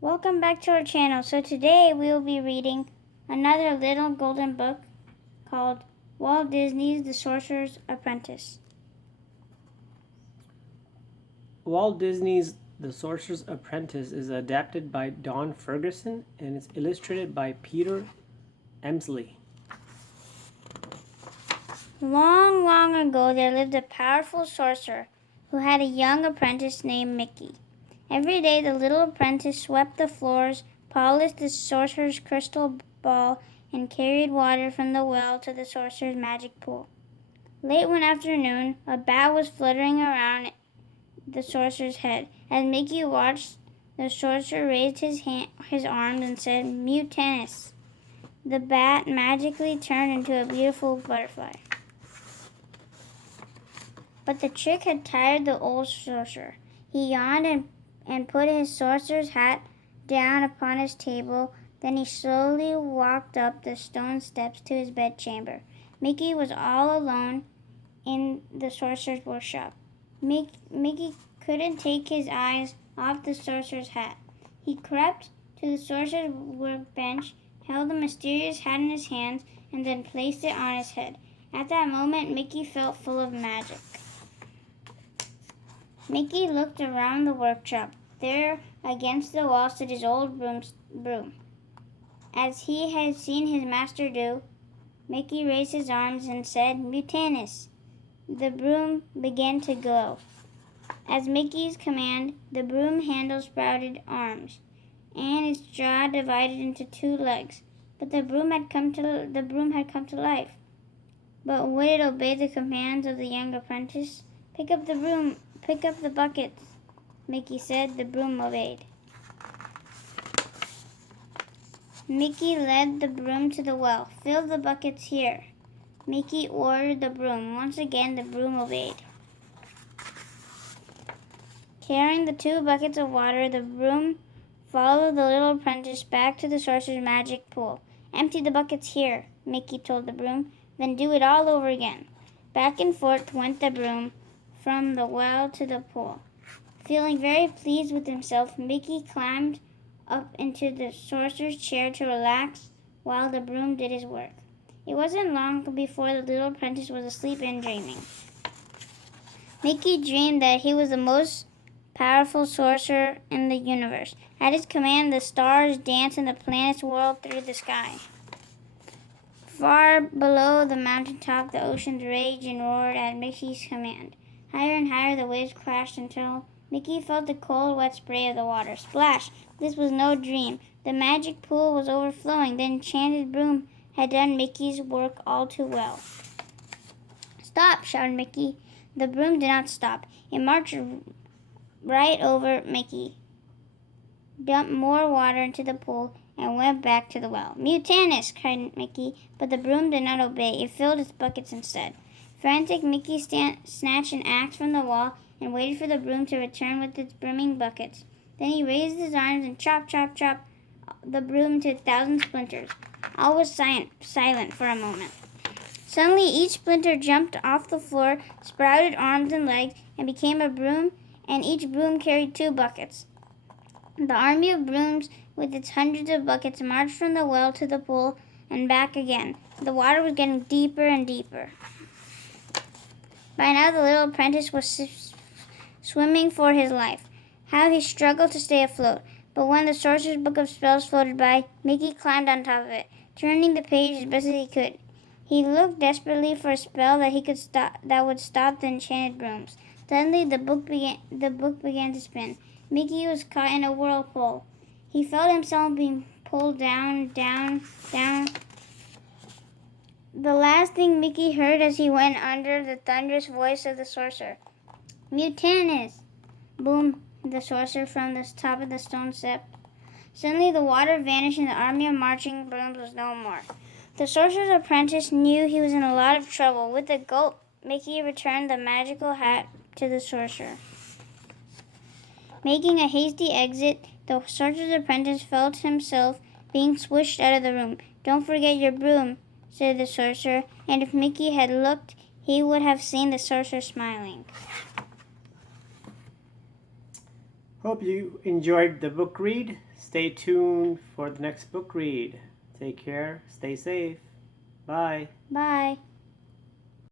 Welcome back to our channel. So today we will be reading another little golden book called Walt Disney's The Sorcerer's Apprentice. Walt Disney's The Sorcerer's Apprentice is adapted by Don Ferguson and is illustrated by Peter Emslie. Long, long ago there lived a powerful sorcerer who had a young apprentice named Mickey. Every day the little apprentice swept the floors, polished the sorcerer's crystal ball, and carried water from the well to the sorcerer's magic pool. Late one afternoon, a bat was fluttering around the sorcerer's head. As Mickey watched, the sorcerer raised his arms and said, "Mutanus." The bat magically turned into a beautiful butterfly. But the trick had tired the old sorcerer. He yawned and put his sorcerer's hat down upon his table. Then he slowly walked up the stone steps to his bedchamber. Mickey was all alone in the sorcerer's workshop. Mickey couldn't take his eyes off the sorcerer's hat. He crept to the sorcerer's workbench, held the mysterious hat in his hands, and then placed it on his head. At that moment, Mickey felt full of magic. Mickey looked around the workshop. There, against the wall, stood his old broom. As he had seen his master do, Mickey raised his arms and said, "Mutanus." The broom began to glow. At Mickey's command, the broom handle sprouted arms, and its jaw divided into two legs. But the broom had come to life. But would it obey the commands of the young apprentice? Pick up the buckets," Mickey said. The broom obeyed. Mickey led the broom to the well. "Fill the buckets here," Mickey ordered the broom. Once again, the broom obeyed. Carrying the 2 buckets of water, the broom followed the little apprentice back to the sorcerer's magic pool. "Empty the buckets here," Mickey told the broom. "Then do it all over again." Back and forth went the broom from the well to the pool. Feeling very pleased with himself, Mickey climbed up into the sorcerer's chair to relax while the broom did his work. It wasn't long before the little apprentice was asleep and dreaming. Mickey dreamed that he was the most powerful sorcerer in the universe. At his command, the stars danced and the planets whirled through the sky. Far below the mountaintop, the oceans raged and roared at Mickey's command. Higher and higher the waves crashed until Mickey felt the cold, wet spray of the water. Splash! This was no dream. The magic pool was overflowing. The enchanted broom had done Mickey's work all too well. "Stop!" shouted Mickey. The broom did not stop. It marched right over Mickey, dumped more water into the pool, and went back to the well. "Mutanus!" cried Mickey, but the broom did not obey. It filled its buckets instead. Frantic, Mickey snatched an axe from the wall and waited for the broom to return with its brimming buckets. Then he raised his arms and chop, chop, chop the broom into 1,000 splinters. All was silent for a moment. Suddenly each splinter jumped off the floor, sprouted arms and legs, and became a broom, and each broom carried 2 buckets. The army of brooms, with its hundreds of buckets, marched from the well to the pool and back again. The water was getting deeper and deeper. By now the little apprentice was swimming for his life. How he struggled to stay afloat. But when the sorcerer's book of spells floated by, Mickey climbed on top of it, turning the page as best as he could. He looked desperately for a spell that would stop the enchanted brooms. Suddenly the book began to spin. Mickey was caught in a whirlpool. He felt himself being pulled down, down, down. The last thing Mickey heard as he went under the thunderous voice of the sorcerer. "Mutanus!" boomed the sorcerer from the top of the stone step. Suddenly the water vanished and the army of marching brooms was no more. The sorcerer's apprentice knew he was in a lot of trouble. With a gulp, Mickey returned the magical hat to the sorcerer. Making a hasty exit, the sorcerer's apprentice felt himself being swished out of the room. "Don't forget your broom," said the sorcerer, and if Mickey had looked, he would have seen the sorcerer smiling. Hope you enjoyed the book read. Stay tuned for the next book read. Take care. Stay safe. Bye. Bye.